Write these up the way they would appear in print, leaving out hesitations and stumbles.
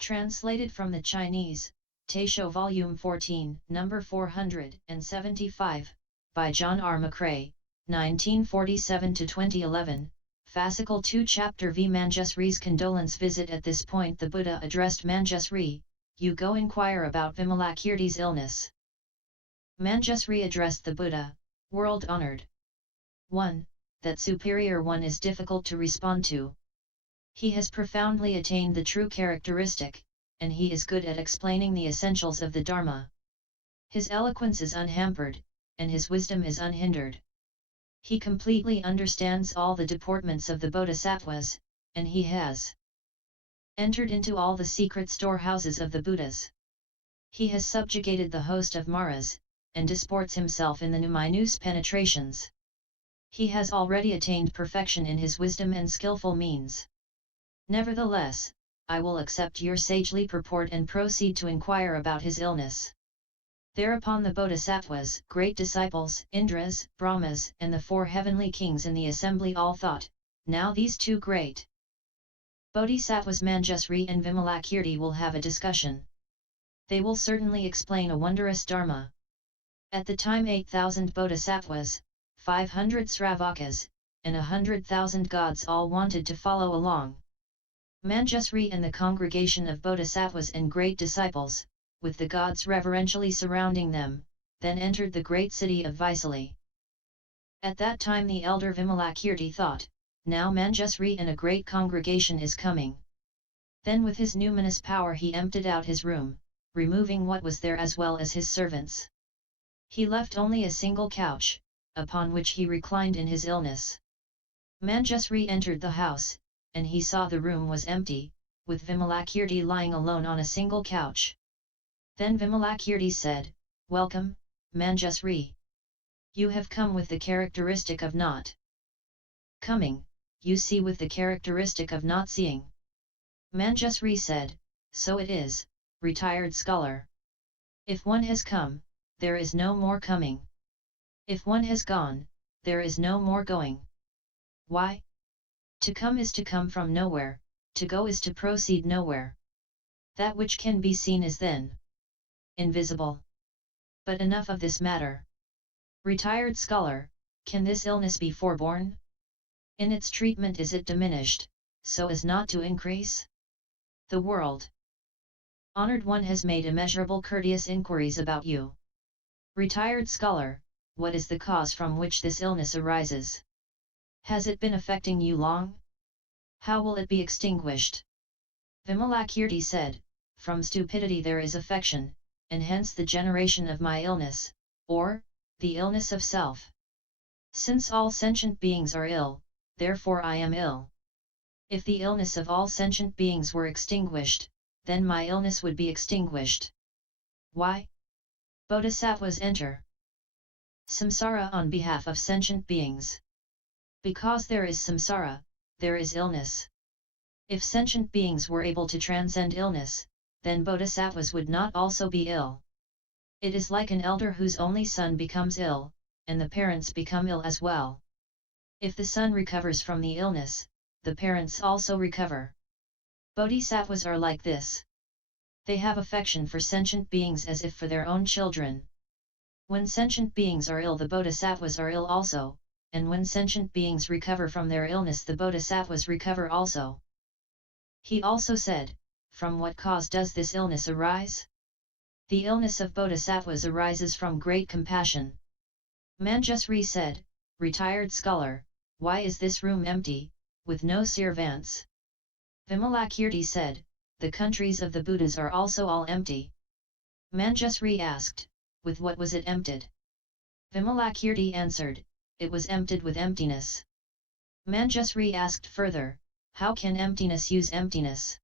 Translated from the Chinese, Taisho Volume 14, Number 475, by John R. McRae, 1947–2011, Fascicle 2 Chapter V. Manjusri's condolence visit. At this point the Buddha addressed Manjusri, "You go inquire about Vimalakirti's illness." Manjusri addressed the Buddha, "World-honored 1. That superior one is difficult to respond to. He has profoundly attained the true characteristic, and he is good at explaining the essentials of the Dharma. His eloquence is unhampered, and his wisdom is unhindered. He completely understands all the deportments of the bodhisattvas, and he has entered into all the secret storehouses of the Buddhas. He has subjugated the host of Maras, and disports himself in the minute penetrations. He has already attained perfection in his wisdom and skillful means. Nevertheless, I will accept your sagely purport and proceed to inquire about his illness." Thereupon the bodhisattvas, great disciples, Indras, Brahmas, and the 4 heavenly kings in the assembly all thought, "Now these 2 great bodhisattvas Manjusri and Vimalakirti will have a discussion. They will certainly explain a wondrous Dharma." At the time 8,000 bodhisattvas, 500 Sravakas, and 100,000 gods all wanted to follow along. Manjusri and the congregation of bodhisattvas and great disciples, with the gods reverentially surrounding them, then entered the great city of Vaisali. At that time the elder Vimalakirti thought, "Now Manjusri and a great congregation is coming." Then with his numinous power he emptied out his room, removing what was there as well as his servants. He left only a single couch, upon which he reclined in his illness. Manjusri entered the house, and he saw the room was empty, with Vimalakirti lying alone on a single couch. Then Vimalakirti said, "Welcome, Manjusri. You have come with the characteristic of not coming, you see with the characteristic of not seeing." Manjusri said, "So it is, retired scholar. If one has come, there is no more coming. If one has gone, there is no more going. Why? To come is to come from nowhere, to go is to proceed nowhere. That which can be seen is then invisible. But enough of this matter. Retired scholar, can this illness be forborne? In its treatment is it diminished, so as not to increase?" The world honored one has made immeasurable courteous inquiries about you. Retired scholar, what is the cause from which this illness arises? Has it been affecting you long? How will it be extinguished? Vimalakirti said, "From stupidity there is affection, and hence the generation of my illness, or, the illness of self. Since all sentient beings are ill, therefore I am ill. If the illness of all sentient beings were extinguished, then my illness would be extinguished. Why? Bodhisattvas enter samsara on behalf of sentient beings. Because there is samsara, there is illness. If sentient beings were able to transcend illness, then bodhisattvas would not also be ill. It is like an elder whose only son becomes ill, and the parents become ill as well. If the son recovers from the illness, the parents also recover. Bodhisattvas are like this. They have affection for sentient beings as if for their own children. When sentient beings are ill, the bodhisattvas are ill also, and when sentient beings recover from their illness, the bodhisattvas recover also." He also said, "From what cause does this illness arise? The illness of bodhisattvas arises from great compassion." Manjusri said, "Retired scholar, why is this room empty, with no servants?" Vimalakirti said, "The countries of the Buddhas are also all empty." Manjusri asked, "With what was it emptied?" Vimalakirti answered, "It was emptied with emptiness." Manjusri asked further, "How can emptiness use emptiness?"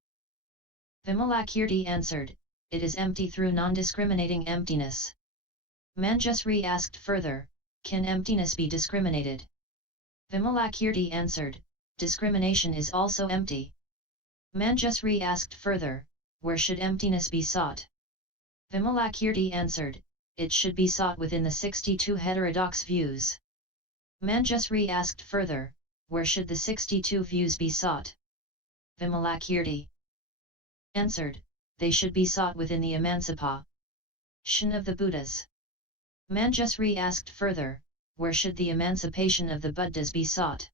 Vimalakirti answered, "It is empty through non-discriminating emptiness." Manjusri asked further, "Can emptiness be discriminated?" Vimalakirti answered, "Discrimination is also empty." Manjusri asked further, "Where should emptiness be sought?" Vimalakirti answered, "It should be sought within the 62 heterodox views." Manjusri asked further, "Where should the 62 views be sought?" Vimalakirti answered, they should be sought within the emancipation of the Buddhas. Manjusri asked further, where should the emancipation of the Buddhas be sought?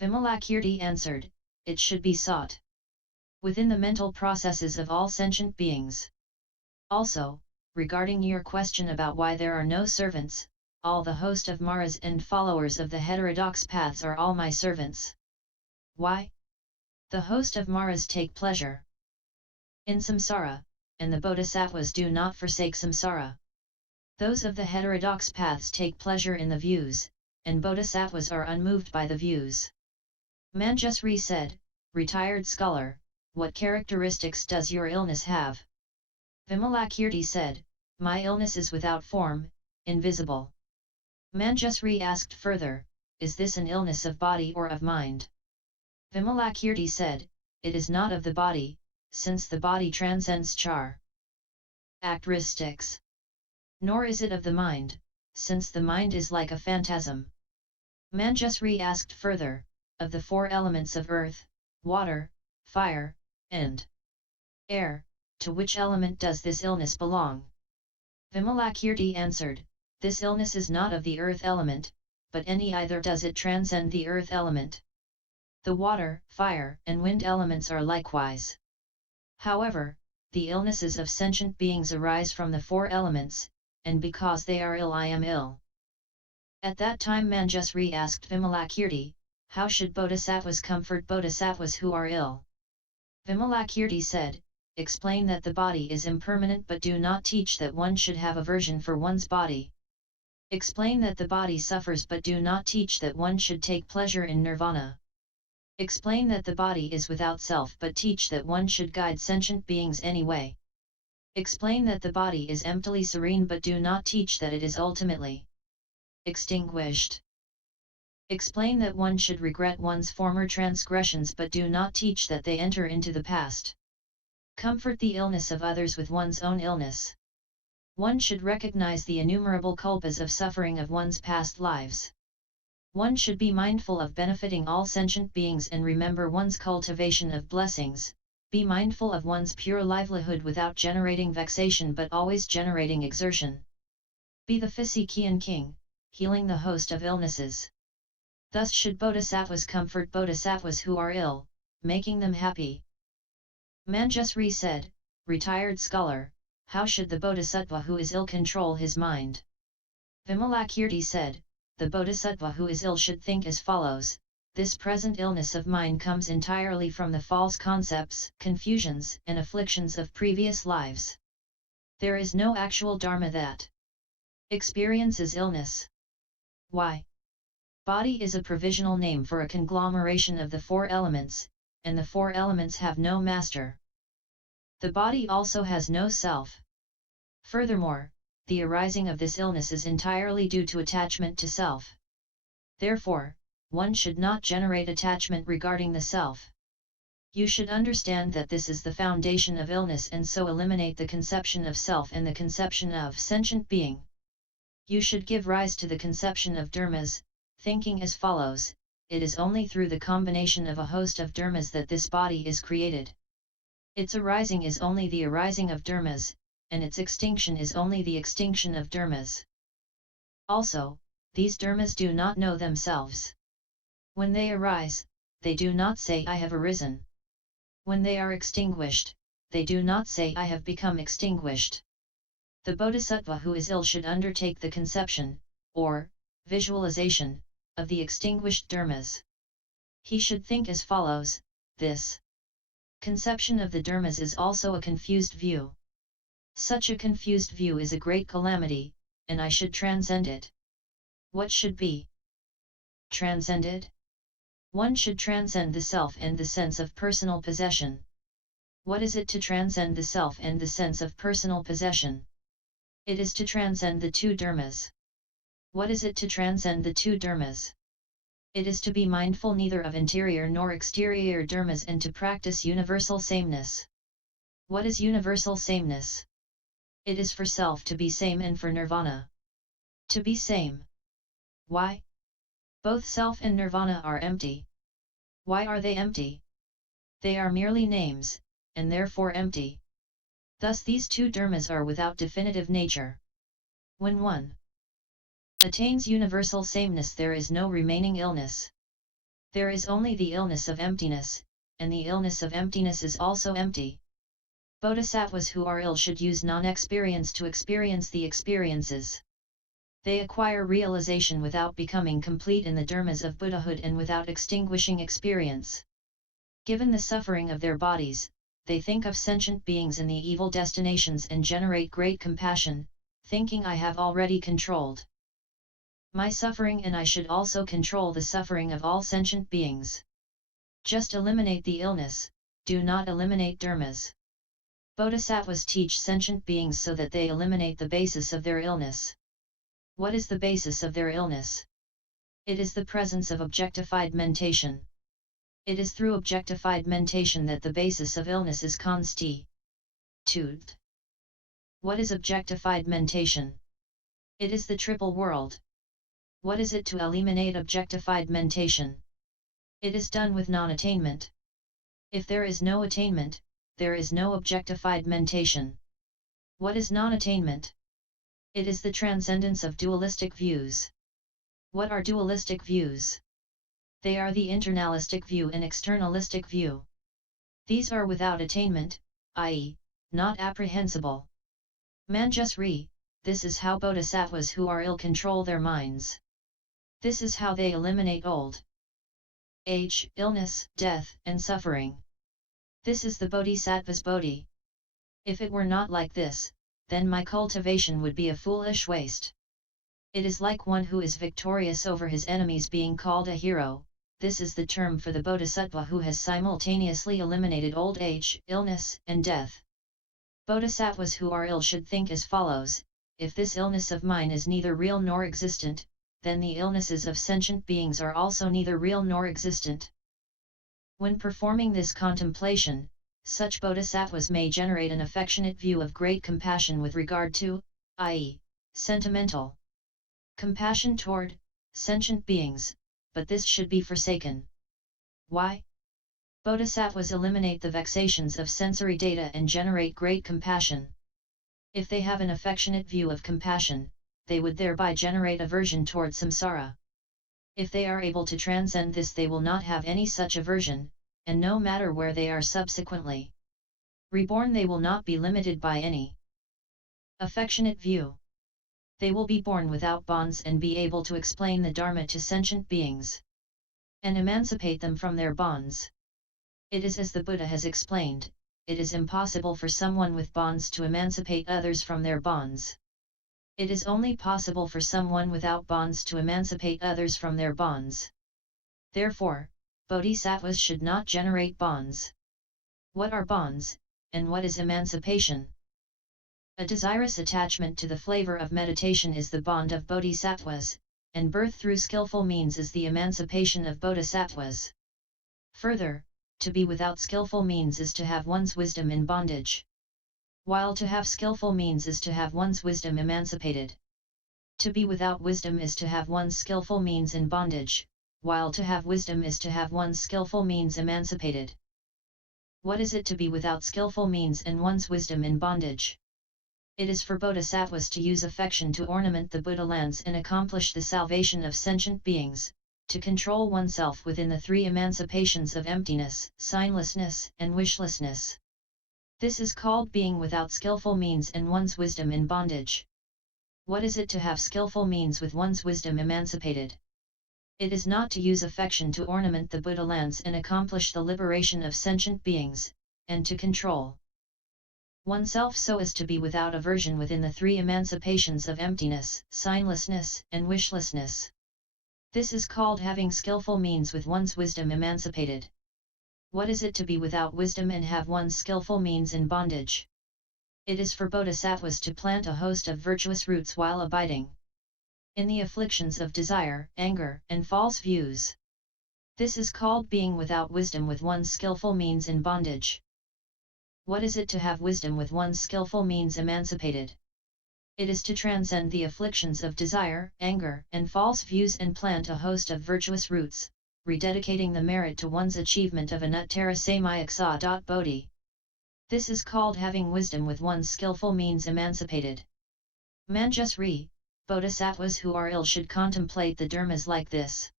Vimalakirti answered, it should be sought within the mental processes of all sentient beings. Also, regarding your question about why there are no servants, all the host of Maras and followers of the heterodox paths are all my servants. Why? The host of Maras take pleasure in samsara, and the bodhisattvas do not forsake samsara. Those of the heterodox paths take pleasure in the views, and bodhisattvas are unmoved by the views. Manjusri said, retired scholar, what characteristics does your illness have? Vimalakirti said, my illness is without form, invisible. Manjusri asked further, is this an illness of body or of mind? Vimalakirti said, it is not of the body, since the body transcends characteristics. Nor is it of the mind, since the mind is like a phantasm. Manjusri asked further, of the four elements of earth, water, fire, and air, to which element does this illness belong? Vimalakirti answered, this illness is not of the earth element, but any either does it transcend the earth element. The water, fire, and wind elements are likewise. However, the illnesses of sentient beings arise from the four elements, and because they are ill I am ill. At that time Manjusri asked Vimalakirti, how should bodhisattvas comfort bodhisattvas who are ill? Vimalakirti said, explain that the body is impermanent but do not teach that one should have aversion for one's body. Explain that the body suffers but do not teach that one should take pleasure in nirvana. Explain that the body is without self but teach that one should guide sentient beings anyway. Explain that the body is emptily serene but do not teach that it is ultimately extinguished. Explain that one should regret one's former transgressions but do not teach that they enter into the past. Comfort the illness of others with one's own illness. One should recognize the innumerable culpas of suffering of one's past lives. One should be mindful of benefiting all sentient beings and remember one's cultivation of blessings, be mindful of one's pure livelihood without generating vexation but always generating exertion. Be the Physikian king, healing the host of illnesses. Thus should bodhisattvas comfort bodhisattvas who are ill, making them happy. Manjusri said, retired scholar, how should the bodhisattva who is ill control his mind? Vimalakirti said, the bodhisattva who is ill should think as follows, this present illness of mine comes entirely from the false concepts, confusions, and afflictions of previous lives. There is no actual dharma that experiences illness. Why? Body is a provisional name for a conglomeration of the four elements, and the four elements have no master. The body also has no self. Furthermore, the arising of this illness is entirely due to attachment to self. Therefore, one should not generate attachment regarding the self. You should understand that this is the foundation of illness and so eliminate the conception of self and the conception of sentient being. You should give rise to the conception of dharmas, thinking as follows, it is only through the combination of a host of dharmas that this body is created. Its arising is only the arising of dharmas, and its extinction is only the extinction of dharmas. Also, these dharmas do not know themselves. When they arise, they do not say I have arisen. When they are extinguished, they do not say I have become extinguished. The bodhisattva who is ill should undertake the conception, or visualization, of the extinguished dharmas. He should think as follows, this conception of the dharmas is also a confused view. Such a confused view is a great calamity, and I should transcend it. What should be transcended? One should transcend the self and the sense of personal possession. What is it to transcend the self and the sense of personal possession? It is to transcend the two dharmas. What is it to transcend the two dharmas? It is to be mindful neither of interior nor exterior dharmas and to practice universal sameness. What is universal sameness? It is for self to be same and for nirvana to be same. Why? Both self and nirvana are empty. Why are they empty? They are merely names, and therefore empty. Thus these two dharmas are without definitive nature. When one attains universal sameness, there is no remaining illness. There is only the illness of emptiness, and the illness of emptiness is also empty. Bodhisattvas who are ill should use non-experience to experience the experiences. They acquire realization without becoming complete in the dharmas of Buddhahood and without extinguishing experience. Given the suffering of their bodies, they think of sentient beings in the evil destinations and generate great compassion, thinking, I have already controlled my suffering and I should also control the suffering of all sentient beings. Just eliminate the illness, do not eliminate dharmas. Bodhisattvas teach sentient beings so that they eliminate the basis of their illness. What is the basis of their illness? It is the presence of objectified mentation. It is through objectified mentation that the basis of illness is constituted. What is objectified mentation? It is the triple world. What is it to eliminate objectified mentation? It is done with non-attainment. If there is no attainment, there is no objectified mentation. What is non-attainment? It is the transcendence of dualistic views. What are dualistic views? They are the internalistic view and externalistic view. These are without attainment, i.e., not apprehensible. Manjusri, this is how bodhisattvas who are ill control their minds. This is how they eliminate old age, illness, death, and suffering. This is the bodhisattva's bodhi. If it were not like this, then my cultivation would be a foolish waste. It is like one who is victorious over his enemies being called a hero. This is the term for the bodhisattva who has simultaneously eliminated old age, illness, and death. Bodhisattvas who are ill should think as follows: if this illness of mine is neither real nor existent, then the illnesses of sentient beings are also neither real nor existent. When performing this contemplation, such bodhisattvas may generate an affectionate view of great compassion with regard to, i.e., sentimental compassion toward, sentient beings, but this should be forsaken. Why? Bodhisattvas eliminate the vexations of sensory data and generate great compassion. If they have an affectionate view of compassion, they would thereby generate aversion toward samsara. If they are able to transcend this, they will not have any such aversion, and no matter where they are subsequently reborn, they will not be limited by any affectionate view. They will be born without bonds and be able to explain the Dharma to sentient beings and emancipate them from their bonds. It is as the Buddha has explained, it is impossible for someone with bonds to emancipate others from their bonds. It is only possible for someone without bonds to emancipate others from their bonds. Therefore, bodhisattvas should not generate bonds. What are bonds, and what is emancipation? A desirous attachment to the flavor of meditation is the bond of bodhisattvas, and birth through skillful means is the emancipation of bodhisattvas. Further, to be without skillful means is to have one's wisdom in bondage, while to have skillful means is to have one's wisdom emancipated. To be without wisdom is to have one's skillful means in bondage, while to have wisdom is to have one's skillful means emancipated. What is it to be without skillful means and one's wisdom in bondage? It is for bodhisattvas to use affection to ornament the Buddha lands and accomplish the salvation of sentient beings, to control oneself within the three emancipations of emptiness, signlessness, and wishlessness. This is called being without skillful means and one's wisdom in bondage. What is it to have skillful means with one's wisdom emancipated? It is not to use affection to ornament the Buddha lands and accomplish the liberation of sentient beings, and to control oneself so as to be without aversion within the three emancipations of emptiness, signlessness, and wishlessness. This is called having skillful means with one's wisdom emancipated. What is it to be without wisdom and have one's skillful means in bondage? It is for bodhisattvas to plant a host of virtuous roots while abiding in the afflictions of desire, anger, and false views. This is called being without wisdom with one's skillful means in bondage. What is it to have wisdom with one's skillful means emancipated? It is to transcend the afflictions of desire, anger, and false views and plant a host of virtuous roots, rededicating the merit to one's achievement of anuttara samaya bodhi. This is called having wisdom with one's skillful means emancipated. Manjusri, bodhisattvas who are ill should contemplate the dharmas like this.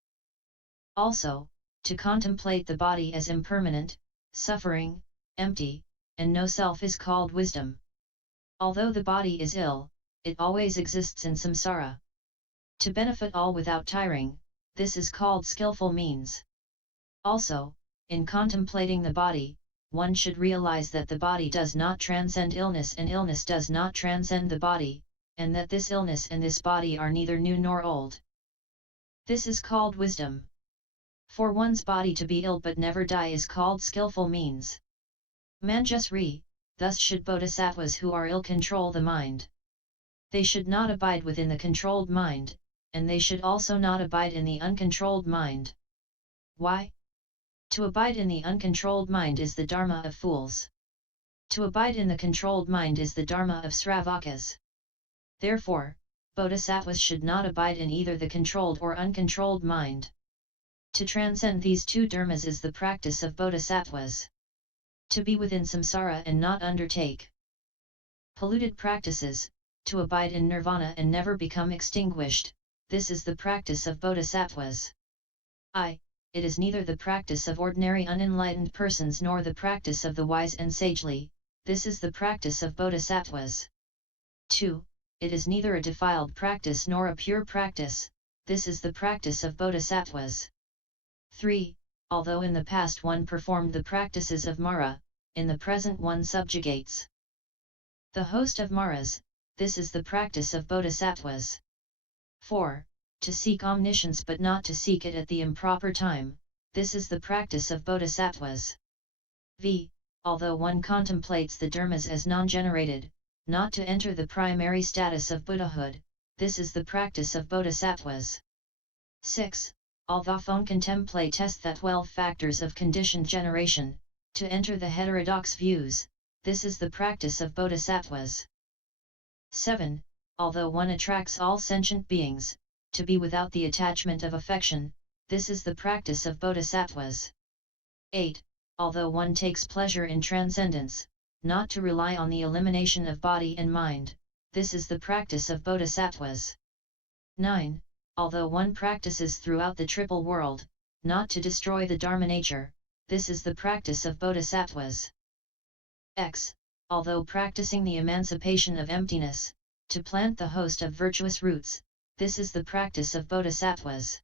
Also, to contemplate the body as impermanent, suffering, empty, and no self is called wisdom. Although the body is ill, it always exists in samsara. To benefit all without tiring, this is called skillful means. Also, in contemplating the body, one should realize that the body does not transcend illness and illness does not transcend the body, and that this illness and this body are neither new nor old. This is called wisdom. For one's body to be ill but never die is called skillful means. Manjusri, thus should bodhisattvas who are ill control the mind. They should not abide within the controlled mind, and they should also not abide in the uncontrolled mind. Why? To abide in the uncontrolled mind is the dharma of fools. To abide in the controlled mind is the dharma of sravakas. Therefore, bodhisattvas should not abide in either the controlled or uncontrolled mind. To transcend these two dharmas is the practice of bodhisattvas. To be within samsara and not undertake polluted practices, to abide in nirvana and never become extinguished, this is the practice of bodhisattvas. It is neither the practice of ordinary unenlightened persons nor the practice of the wise and sagely, this is the practice of bodhisattvas. 2. It is neither a defiled practice nor a pure practice, this is the practice of bodhisattvas. 3. Although in the past one performed the practices of Mara, in the present one subjugates the host of Maras, this is the practice of bodhisattvas. 4. To seek omniscience but not to seek it at the improper time, this is the practice of bodhisattvas. Although one contemplates the dharmas as non-generated, not to enter the primary status of Buddhahood, this is the practice of bodhisattvas. 6. Although one contemplates the 12 factors of conditioned generation, to enter the heterodox views, this is the practice of bodhisattvas. 7. Although one attracts all sentient beings, to be without the attachment of affection, this is the practice of bodhisattvas. 8. Although one takes pleasure in transcendence, not to rely on the elimination of body and mind, this is the practice of bodhisattvas. 9. Although one practices throughout the triple world, not to destroy the dharma nature, this is the practice of bodhisattvas. Although practicing the emancipation of emptiness, to plant the host of virtuous roots, this is the practice of bodhisattvas.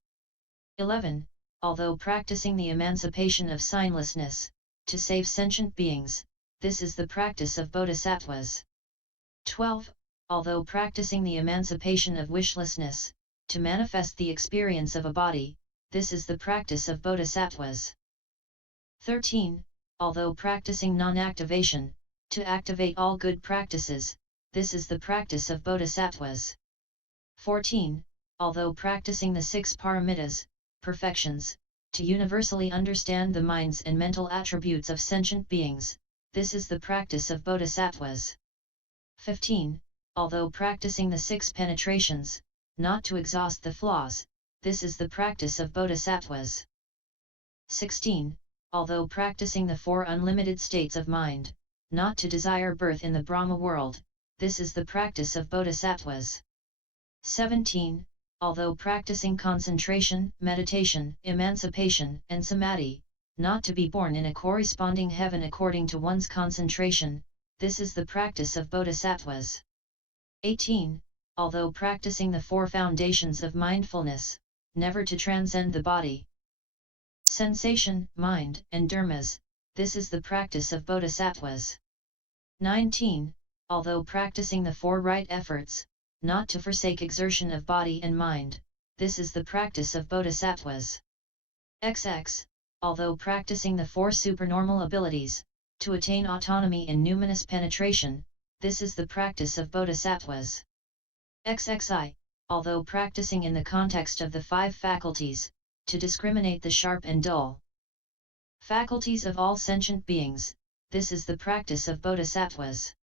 11. Although practicing the emancipation of signlessness, to save sentient beings, this is the practice of bodhisattvas. 12. Although practicing the emancipation of wishlessness, to manifest the experience of a body, this is the practice of bodhisattvas. 13. Although practicing non-activation, to activate all good practices, this is the practice of bodhisattvas. 14. Although practicing the 6 paramitas, perfections, to universally understand the minds and mental attributes of sentient beings, this is the practice of bodhisattvas. 15. Although practicing the 6 penetrations, not to exhaust the flaws, this is the practice of bodhisattvas. 16. Although practicing the 4 unlimited states of mind, not to desire birth in the Brahma world, this is the practice of bodhisattvas. 17. Although practicing concentration, meditation, emancipation, and samadhi, not to be born in a corresponding heaven according to one's concentration, this is the practice of bodhisattvas. 18. Although practicing the 4 foundations of mindfulness, never to transcend the body, sensation, mind, and dharmas, this is the practice of bodhisattvas. 19. Although practicing the 4 right efforts, not to forsake exertion of body and mind, this is the practice of bodhisattvas. XX. Although practicing the 4 supernormal abilities, to attain autonomy in numinous penetration, this is the practice of bodhisattvas. XXI. Although practicing in the context of the 5 faculties, to discriminate the sharp and dull faculties of all sentient beings, this is the practice of bodhisattvas.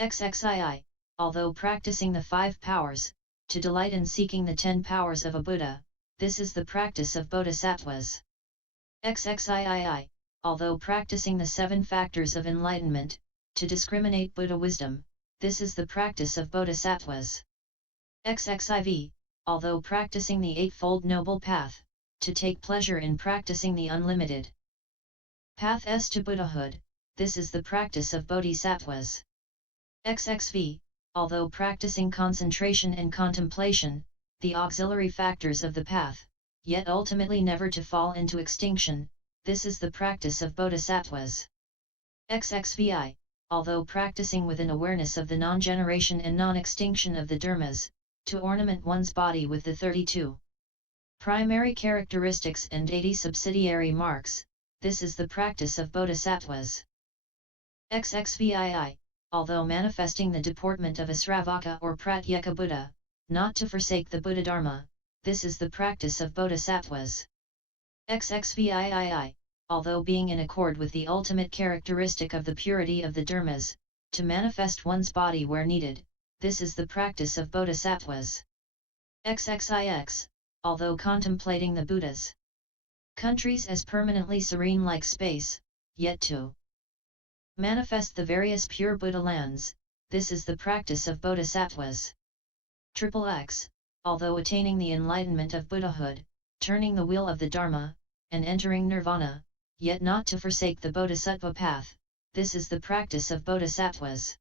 XXII. Although practicing the 5 powers, to delight in seeking the 10 powers of a Buddha, this is the practice of bodhisattvas. XXIII. Although practicing the 7 factors of enlightenment, to discriminate Buddha wisdom, this is the practice of bodhisattvas. XXIV, although practicing the Eightfold Noble Path, to take pleasure in practicing the unlimited path S to Buddhahood, this is the practice of bodhisattvas. XXV, although practicing concentration and contemplation, the auxiliary factors of the path, yet ultimately never to fall into extinction, this is the practice of bodhisattvas. XXVI, although practicing with an awareness of the non-generation and non-extinction of the dharmas, to ornament one's body with the 32 primary characteristics and 80 subsidiary marks, this is the practice of bodhisattvas. XXVII, although manifesting the deportment of a Sravaka or Pratyeka Buddha, not to forsake the Buddha Dharma, this is the practice of bodhisattvas. XXVIII, although being in accord with the ultimate characteristic of the purity of the dharmas, to manifest one's body where needed, this is the practice of bodhisattvas. XXIX, although contemplating the Buddha's countries as permanently serene like space, yet to manifest the various pure Buddha lands, this is the practice of bodhisattvas. XXX, although attaining the enlightenment of Buddhahood, turning the wheel of the Dharma, and entering nirvana, yet not to forsake the bodhisattva path, this is the practice of bodhisattvas.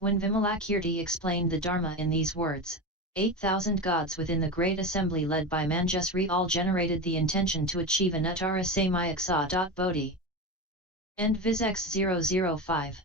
When Vimalakirti explained the Dharma in these words, 8,000 gods within the great assembly led by Manjusri all generated the intention to achieve an uttara samayaksa. Bodhi. End Viz X005